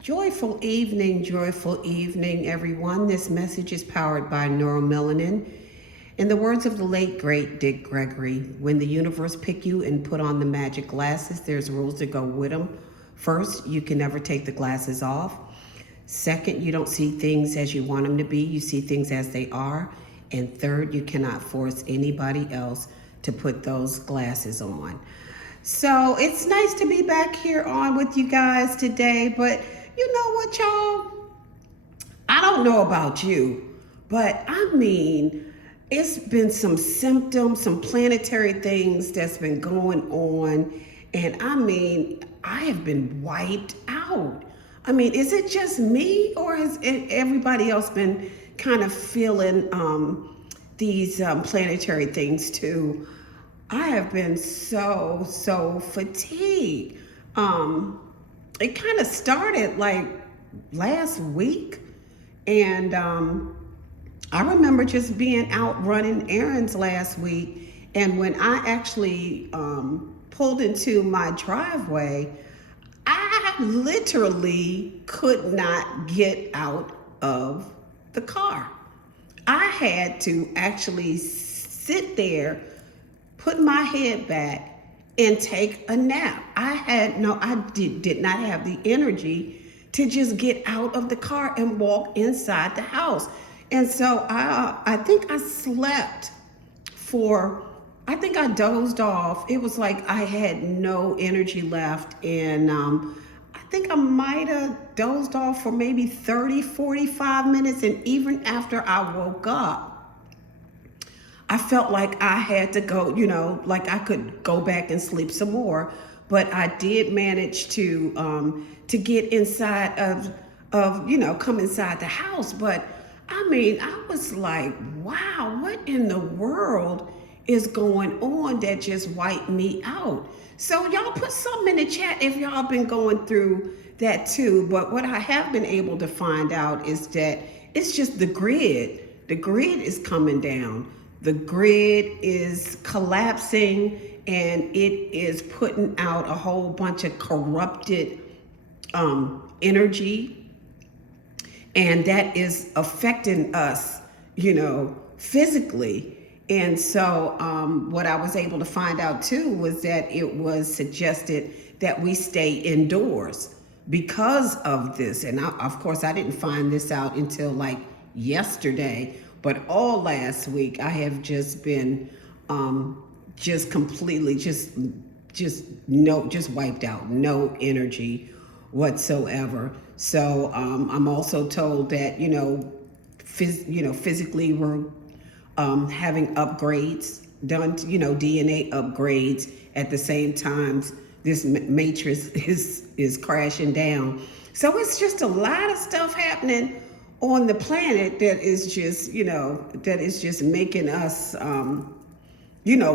Joyful evening, everyone. This message is powered by neuromelanin. In the words of the late, great Dick Gregory, when the universe pick you and put on the magic glasses, there's rules to go with them. First, you can never take the glasses off. Second, you don't see things as you want them to be. You see things as they are. And third, you cannot force anybody else to put those glasses on. So it's nice to be back here on with you guys today. But you know what, y'all? I don't know about you, but I mean, it's been some symptoms, some planetary things that's been going on. And I mean, I have been wiped out. I mean, is it just me or has everybody else been kind of feeling these planetary things too? I have been so fatigued. It kind of started like last week, and I remember just being out running errands last week, and when I actually pulled into my driveway, I literally could not get out of the car. I had to actually sit there, put my head back, and take a nap. I did not have the energy to just get out of the car and walk inside the house. And so I think I slept for, I think I dozed off. It was like I had no energy left. And I think I might have dozed off for maybe 30, 45 minutes. And even after I woke up, I felt like I had to go, like I could go back and sleep some more. But I did manage to get inside come inside the house. But I mean, I was like, wow, what in the world is going on that just wiped me out? So y'all put something in the chat if y'all been going through that too. But what I have been able to find out is that it's just the grid. The grid is coming down. The grid is collapsing, and it is putting out a whole bunch of corrupted energy, and that is affecting us, physically. And so what I was able to find out too was that it was suggested that we stay indoors because of this. And of course, I didn't find this out until like yesterday, but all last week I have just been just completely just wiped out, no energy whatsoever. So I'm also told that physically we're having upgrades done, DNA upgrades at the same time this matrix is crashing down. So it's just a lot of stuff happening on the planet that is just making us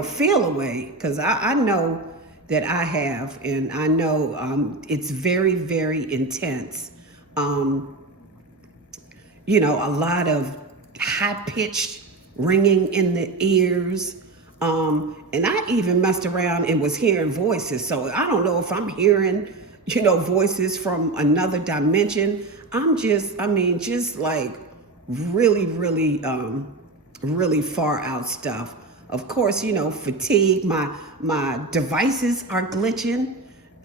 feel away, because I know that I have, and I know it's very, very intense. A lot of high-pitched ringing in the ears. And I even messed around and was hearing voices. So I don't know if I'm hearing, voices from another dimension. Just like really, really, really far out stuff. Of course, fatigue. My devices are glitching.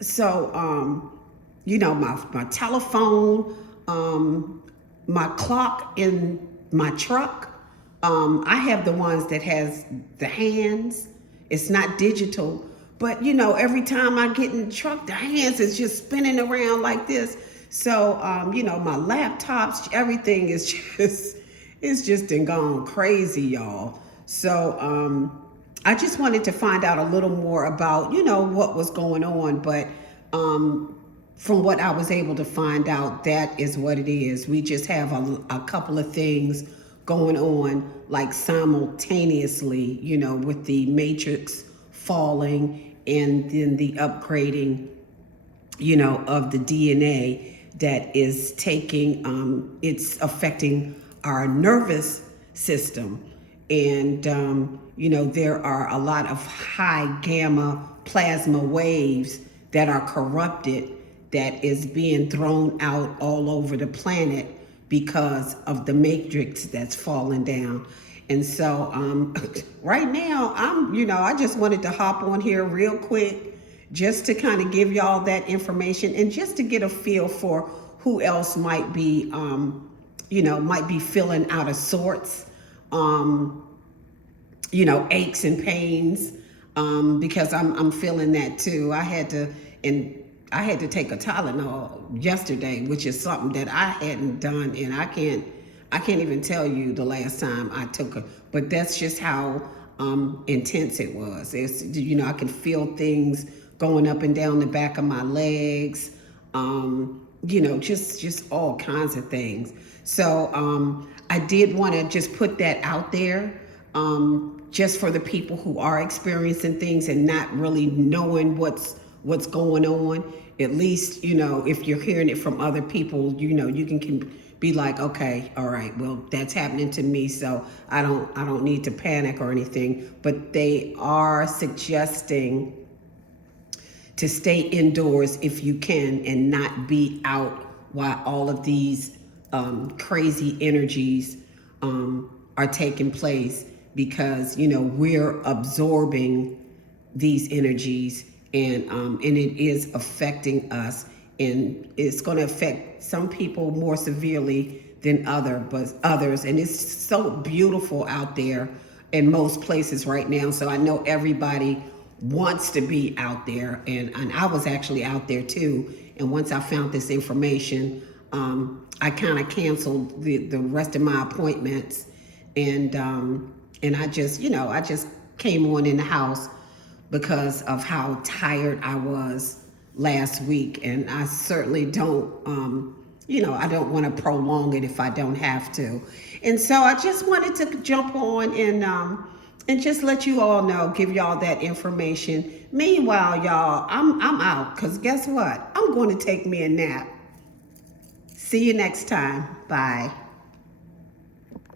So, my telephone, my clock in my truck. I have the ones that has the hands. It's not digital, but every time I get in the truck, the hands is just spinning around like this. So, my laptops, everything is just done gone crazy, y'all. So, I just wanted to find out a little more about, what was going on, but from what I was able to find out, that is what it is. We just have a couple of things going on like simultaneously, with the matrix falling and then the upgrading, of the DNA that is it's affecting our nervous system. And, there are a lot of high gamma plasma waves that are corrupted that is being thrown out all over the planet because of the matrix that's falling down. And so right now, I just wanted to hop on here real quick just to kind of give y'all that information and just to get a feel for who else might be, might be feeling out of sorts, aches and pains, because I'm feeling that too. I had to take a Tylenol yesterday, which is something that I hadn't done, and I can't even tell you the last time I took a. But that's just how intense it was. I can feel things going up and down the back of my legs. Just all kinds of things. So I did want to just put that out there, just for the people who are experiencing things and not really knowing what's going on. At least, if you're hearing it from other people, you can be like, okay, all right, well, that's happening to me, so I don't need to panic or anything. But they are suggesting to stay indoors if you can and not be out while all of these crazy energies are taking place, because we're absorbing these energies, and it is affecting us, and it's going to affect some people more severely than others. And it's so beautiful out there in most places right now. So I know everybody wants to be out there, and I was actually out there too. And once I found this information, I kind of canceled the rest of my appointments, and I just came on in the house because of how tired I was last week, and I certainly don't I don't want to prolong it if I don't have to. And so I just wanted to jump on and just let you all know, give y'all that information. Meanwhile, y'all, I'm out, because guess what? I'm going to take me a nap. See you next time. Bye.